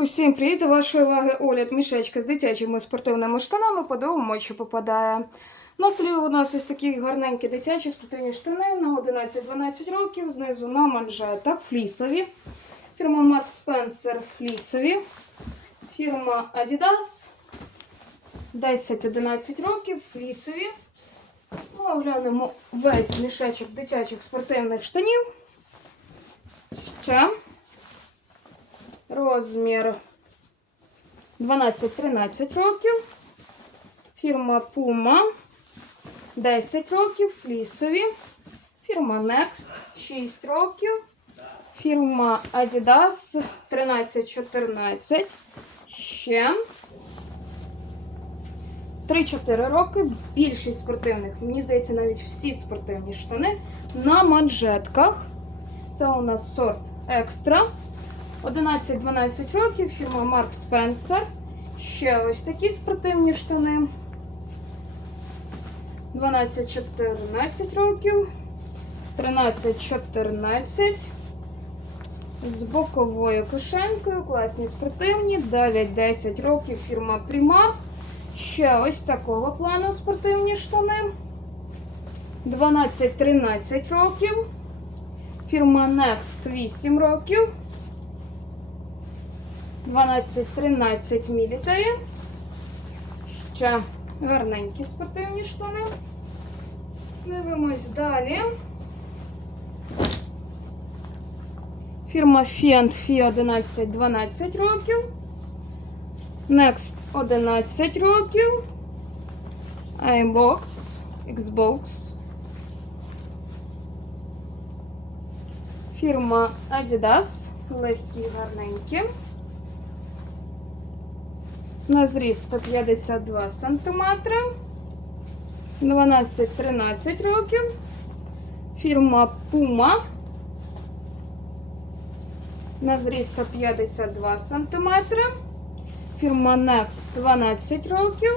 Усім привіт! До вашої уваги огляд мішечка з дитячими спортивними штанами. Подивимо, що попадає. На столі у нас ось такі гарненькі дитячі спортивні штани на 11-12 років, знизу на манжетах, флісові. Фірма Марк Спенсер флісові. Фірма Adidas 10-11 років, флісові. Ми оглянемо весь мішечок дитячих спортивних штанів. Ще розмір 12-13 років. Фірма Puma 10 років, флісові. Фірма Next 6 років. Фірма Adidas 13-14. Ще 3-4 роки. Більшість спортивних, мені здається, навіть всі спортивні штани на манжетках. Це у нас сорт екстра. 11-12 років, фірма Марк Спенсер. Ще ось такі спортивні штани. 12-14 років. 13-14. З боковою кишенькою. Класні спортивні. 9-10 років. Фірма Primark. Ще ось такого плану спортивні штани. 12-13 років. Фірма Next 8 років. 12-13 мілітарі. Ще гарненькі спортивні штани. Дивимось далі. Фірма Fiat Fi 11-12 років. Next 11 років. iBox, Xbox. Фірма Adidas. Легкі, гарненькі. На зріст 152 см. 12-13 років. Фірма Puma. На зріст 152 см. Фірма Next 12 років.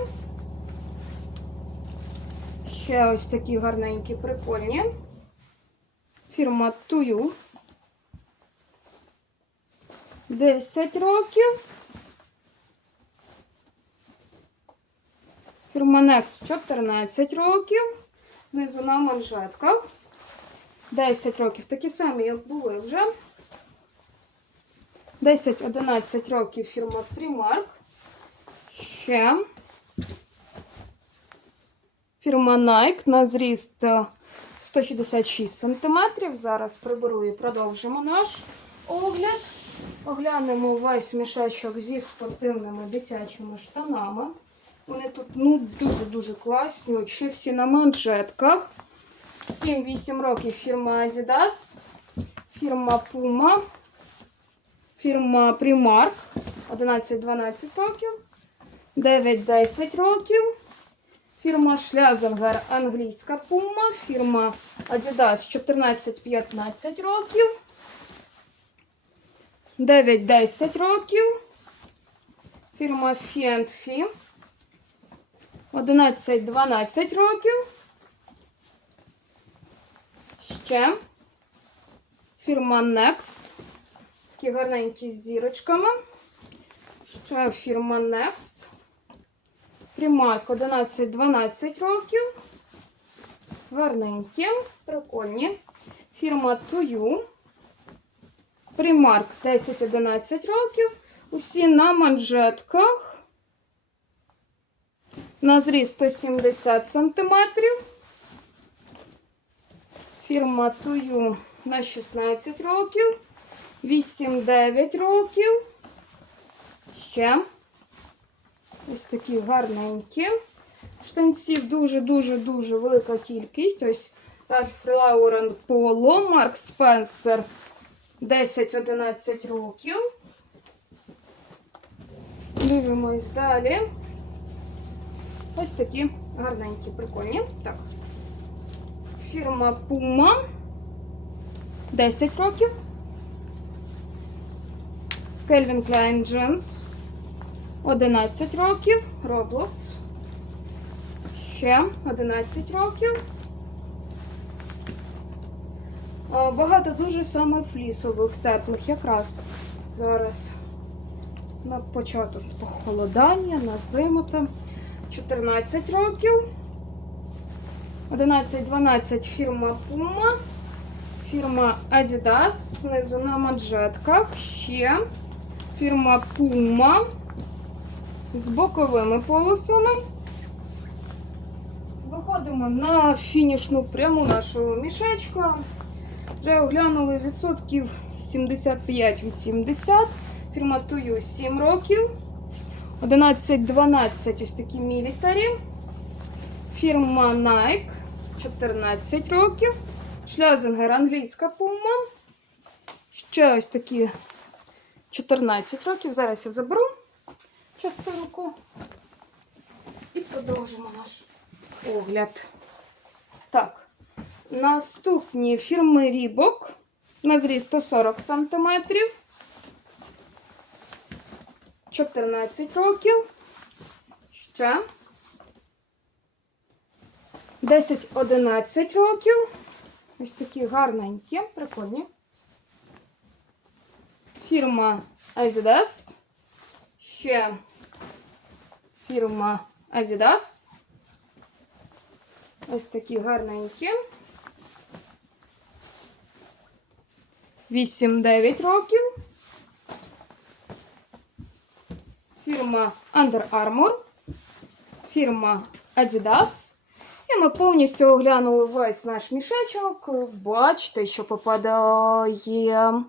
Ще ось такі гарненькі, прикольні. Фірма Tuyu. 10 років. Фірма Next 14 років. Внизу на манжетках. 10 років. Такі самі, як були вже. 10-11 років фірма Primark. Ще. Фірма Nike на зріст е, 166 см. Зараз приберу і продовжимо наш огляд. Оглянемо весь мішечок зі спортивними дитячими штанами. Вони тут ну, дуже-дуже класні. Ще всі на манжетках. 7-8 років фірма Adidas, фірма Puma, фірма Primark 11-12 років, 9-10 років. Фірма Шлязенгер англійська Puma, фірма Adidas 14-15 років. 9-10 років. Фірма Fiat 11-12 років. Ще фірма Next. Такі гарненькі з зірочками. Ще фірма Next. Примарк 11-12 років. Гарненькі, прикольні. Фірма Tuyu. Примарк 10-11 років. Усі на манжетках. На зріст 170 см. Фірма Tuyu на 16 років. 8-9 років. Ще. Ось такі гарненькі. Штанців дуже-дуже-дуже велика кількість. Ось Ralph Lauren Polo, Mark Spencer 10-11 років. Дивимось далі. Ось такі гарненькі, прикольні. Так. Фірма Puma 10 років. Calvin Klein Jeans 11 років. Roblox. Ще 11 років. Багато дуже саме флісових, теплих якраз зараз на початок похолодання, на зиму там 14 років. 11-12 фірма Puma. Фірма Adidas. Знизу на манжетках. Ще фірма Puma з боковими полосами. Виходимо на фінішну пряму нашого мішечка. Вже оглянули відсотків 75-80. Фірма Тую 7 років. 11-12 ось такі мілітарі. Фірма Nike 14 років. Шлязингер англійська пума. Ще ось такі 14 років. Зараз я заберу частинку і продовжимо наш огляд. Так, наступні фірми Рібок на зріст 140 см. 14 років. Ще. 10-11 років. Ось такі гарненькі, прикольні. Фірма Adidas. Ще фірма Adidas. Ось такі гарненькі. 8-9 років. Фірма Under Armour. Фірма Adidas. І ми повністю оглянули весь наш мішечок. Бачите, що попадає